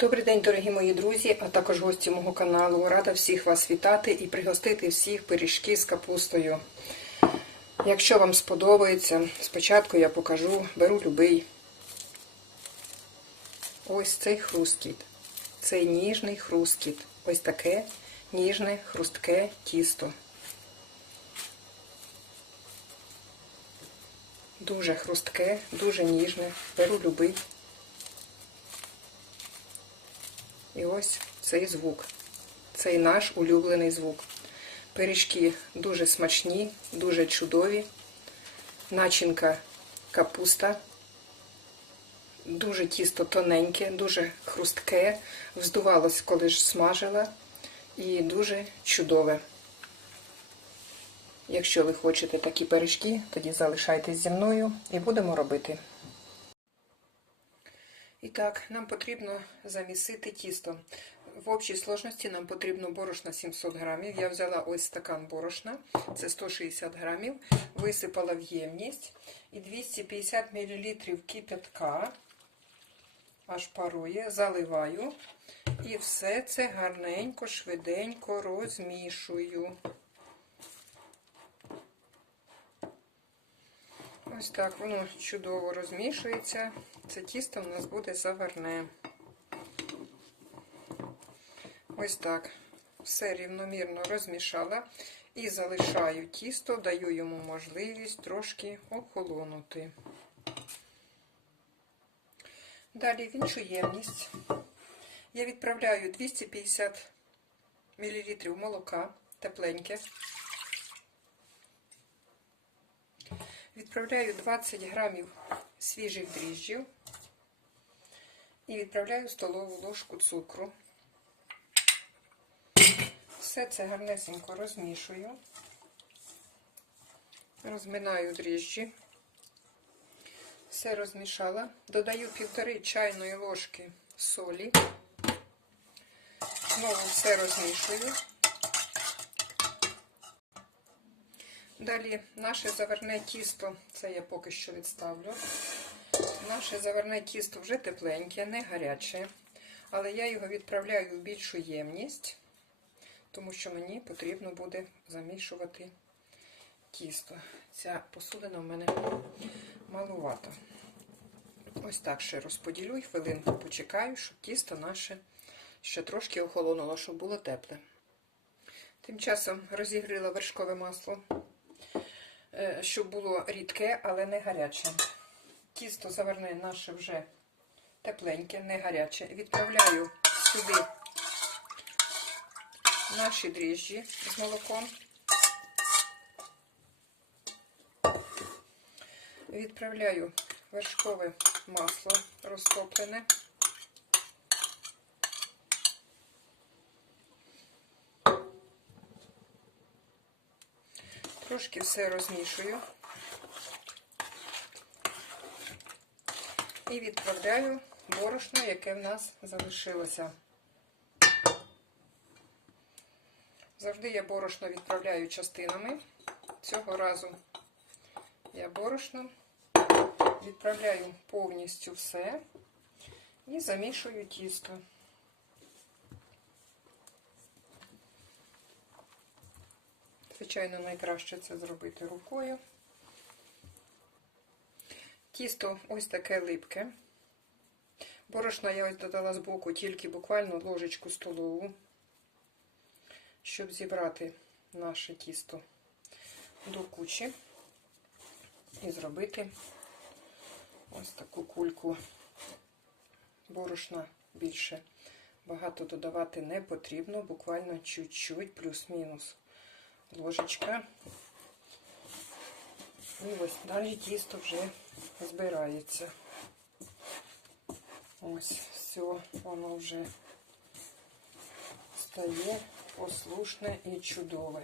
Добрий день, дорогі мої друзі, а також гості мого каналу. Рада всіх вас вітати і пригостити всіх пиріжки з капустою. Якщо вам сподобається, спочатку я покажу, беру любий. Ось цей хрусткіт. Цей ніжний хрусткіт. Ось таке ніжне хрустке тісто. Дуже хрустке, дуже ніжне. Беру любий. І ось цей звук. Цей наш улюблений звук. Пиріжки дуже смачні, дуже чудові. Начинка капуста. Дуже тісто тоненьке, дуже хрустке. Вздувалось, коли ж смажила. І дуже чудове. Якщо ви хочете такі пиріжки, тоді залишайтесь зі мною і будемо робити. І так, нам потрібно замісити тісто. В общій сложності нам потрібно борошна 700 грамів. Я взяла ось стакан борошна, це 160 грамів, висипала в ємність і 250 мл кипятка, аж парує, заливаю. І все це гарненько, швиденько розмішую. Ось так воно чудово розмішується. Це тісто в нас буде заварне. Ось так. Все рівномірно розмішала і залишаю тісто, даю йому можливість трошки охолонути. Далі в іншу я відправляю 250 мл молока тепленьке. Відправляю 20 грамів свіжих дріжджів і відправляю столову ложку цукру. Все це гарнесенько розмішую, розминаю дріжджі. Все розмішала. Додаю півтори чайної ложки солі. Знову все розмішую. Далі наше заверне тісто, це я поки що відставлю. Наше заверне тісто вже тепленьке, не гаряче, але я його відправляю в більшу ємність, тому що мені потрібно буде замішувати тісто. Ця посудина в мене малувата. Ось так ще розподілю і хвилинку почекаю, щоб тісто наше ще трошки охолонуло, щоб було тепле. Тим часом розігріла вершкове масло щоб було рідке, але не гаряче. Тісто заверне наше вже тепленьке, не гаряче. Відправляю сюди наші дріжджі з молоком. Відправляю вершкове масло розтоплене. Трошки все розмішую і відправляю борошно, яке в нас залишилося. Завжди я борошно відправляю частинами. Цього разу я борошно відправляю повністю все і замішую тісто. Звичайно, найкраще це зробити рукою. Тісто ось таке липке. Борошна я ось додала з боку тільки буквально ложечку столову, щоб зібрати наше тісто до кучі і зробити ось таку кульку. Борошна більше багато додавати не потрібно, буквально чуть-чуть, плюс-мінус ложечка. І ось далі тісто вже збирається. Ось, все, воно вже стає послушне і чудове.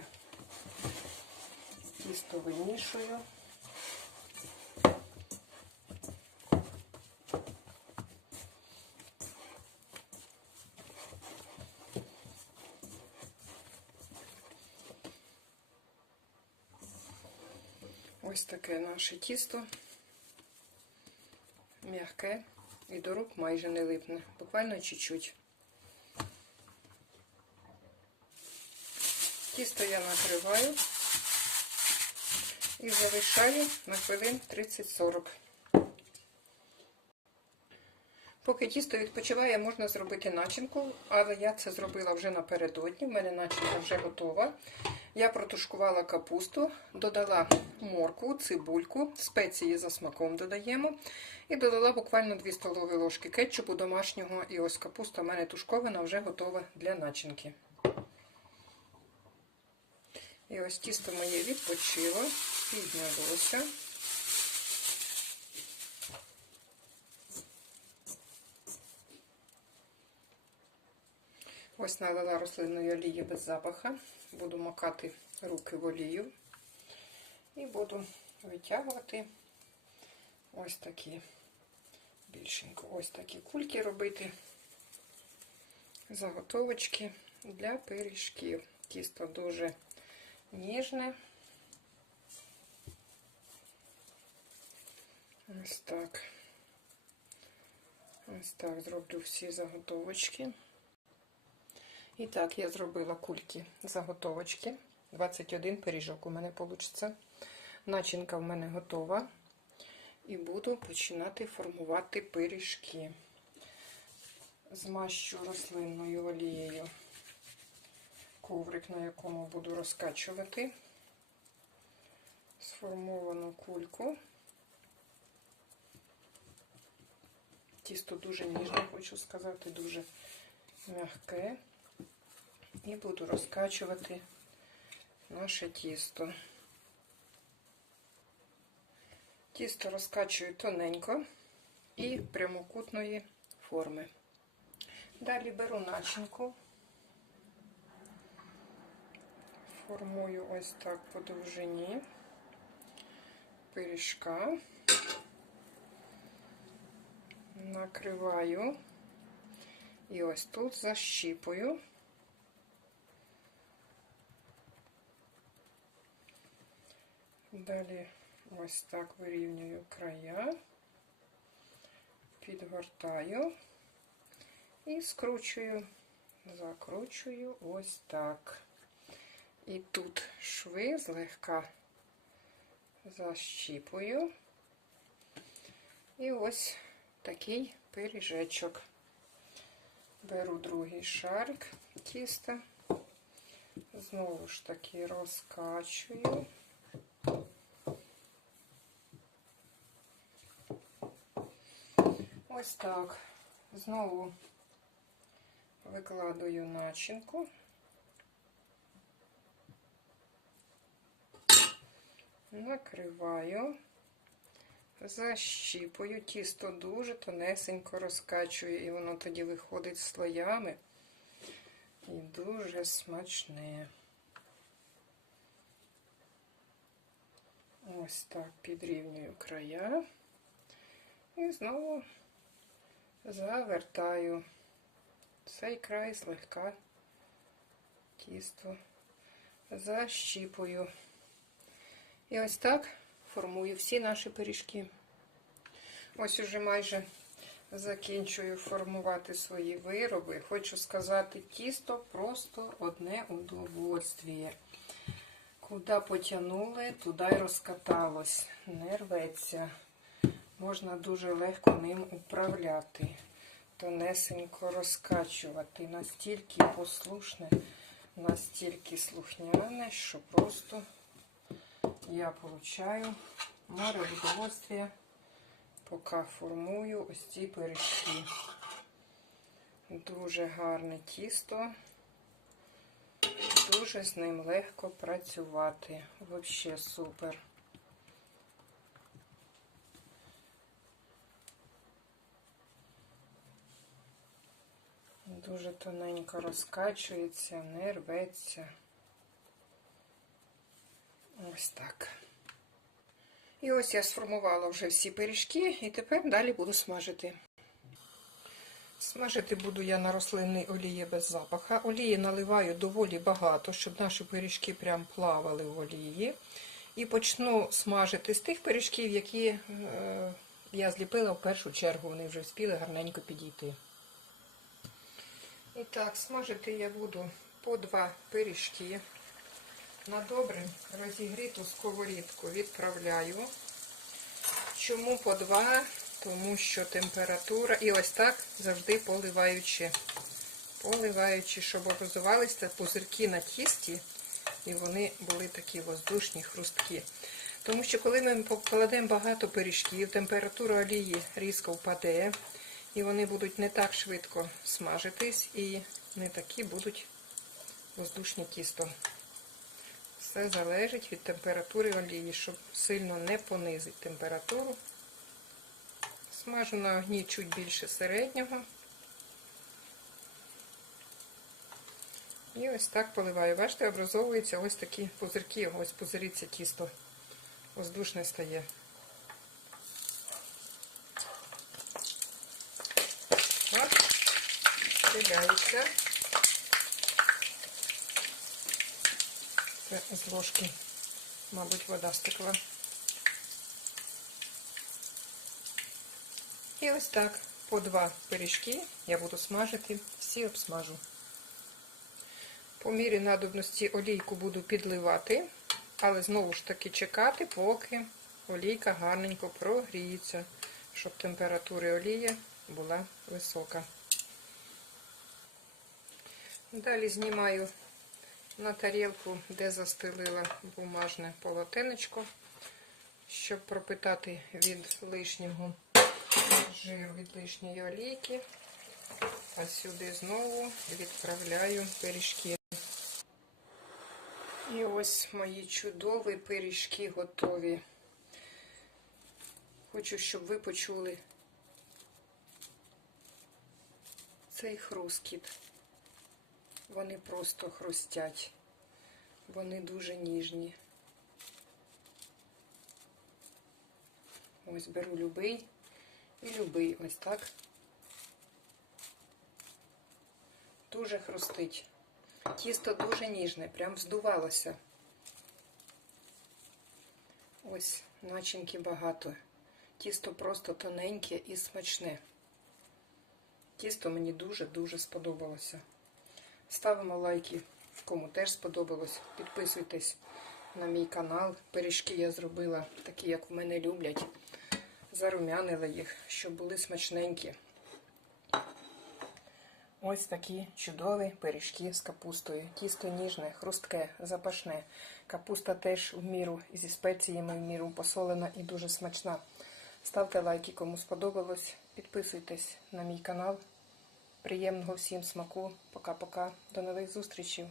Тісто вимішую. Ось таке наше тісто, м'яке і до рук майже не липне, буквально чуть-чуть. Тісто я накриваю і залишаю на хвилин 30-40. Поки тісто відпочиває, можна зробити начинку, але я це зробила вже напередодні. У мене начинка вже готова. Я протушкувала капусту, додала моркву, цибульку, спеції за смаком додаємо. І додала буквально 2 столові ложки кетчупу домашнього. І ось капуста в мене тушкована, вже готова для начинки. І ось тісто моє відпочило, піднялося. Ось налила рослинної олії без запаха. Буду макати руки в олію. І буду витягувати ось такі більшенько, ось такі кульки робити. Заготовочки для пиріжків. Тісто дуже ніжне. Ось так. Ось так зроблю всі заготовочки. І так, я зробила кульки заготовочки. 21 пиріжок у мене вийде. Начинка в мене готова. І буду починати формувати пиріжки. Змащу рослинною олією коврик, на якому буду розкачувати сформовану кульку. Тісто дуже ніжне, хочу сказати, дуже м'яке. І буду розкачувати наше тісто. Тісто розкачую тоненько і прямокутної форми. Далі беру начинку, формую ось так по довжині пиріжка, накриваю і ось тут защіпую. Далі ось так вирівнюю края, підгортаю і скручую, закручую ось так. І тут шви злегка защіпую. І ось такий пиріжечок. Беру другий шарик тіста, знову ж таки розкачую. Ось так. Знову викладаю начинку. Накриваю, защіпую, тісто дуже тонесенько розкачую, і воно тоді виходить слоями і дуже смачне. Ось так підрівнюю края. І знову завертаю цей край злегка тісто защіпую. І ось так формую всі наші пиріжки. Ось уже майже закінчую формувати свої вироби. Хочу сказати, тісто просто одне удовольствие. Куди потягнули, туди розкаталось, не рветься. Можна дуже легко ним управляти, тонесенько розкачувати. Настільки послушне, настільки слухняне, що просто я получаю море удовольствия, поки формую ось ці пиріжки. Дуже гарне тісто, дуже з ним легко працювати. Взагалі супер. Дуже тоненько розкачується, не рветься. Ось так. І ось я сформувала вже всі пиріжки, і тепер далі буду смажити. Смажити буду я на рослинній олії без запаха. Олії наливаю доволі багато, щоб наші пиріжки прям плавали в олії. І почну смажити з тих пиріжків, які е, я зліпила в першу чергу, вони вже вспіли гарненько підійти. І так, смажити я буду по два пиріжки. На добре розігріту сковорідку відправляю. Чому по два? Тому що температура, і ось так завжди поливаючи. Поливаючи, щоб образувалися пузирки на тісті, і вони були такі воздушні, хрусткі. Тому що коли ми покладемо багато пиріжків, температура олії різко впаде, і вони будуть не так швидко смажитись, і не такі будуть воздушні тісто. Все залежить від температури олії, щоб сильно не понизити температуру. Смажу на огні чуть більше середнього. І ось так поливаю. Бачите, образовуються ось такі пузирки, ось пузириться тісто. Воздушне стає. Стріляється. Це з ложки, мабуть, вода стекла. І ось так по два пиріжки я буду смажити, всі обсмажу. По мірі надобності олійку буду підливати, але знову ж таки чекати, поки олійка гарненько прогріється, щоб температура олії була висока. Далі знімаю на тарілку, де застелила бумажне полотенечко, щоб пропитати від лишнього жиру, від лишньої олійки. А сюди знову відправляю пиріжки. І ось мої чудові пиріжки готові. Хочу, щоб ви почули цей хрускіт. Вони просто хрустять. Вони дуже ніжні. Ось беру любий і любий ось так. Дуже хрустить. Тісто дуже ніжне, прям здувалося. Ось начинки багато. Тісто просто тоненьке і смачне. Тісто мені дуже-дуже сподобалося. Ставимо лайки, кому теж сподобалось. Підписуйтесь на мій канал. Пиріжки я зробила такі, як в мене люблять. Зарумянила їх, щоб були смачненькі. Ось такі чудові пиріжки з капустою. Тісто ніжне, хрустке, запашне. Капуста теж в міру зі спеціями в міру посолена і дуже смачна. Ставте лайки, кому сподобалось. Підписуйтесь на мій канал. Приємного всім смаку. Пока-пока. До нових зустрічей.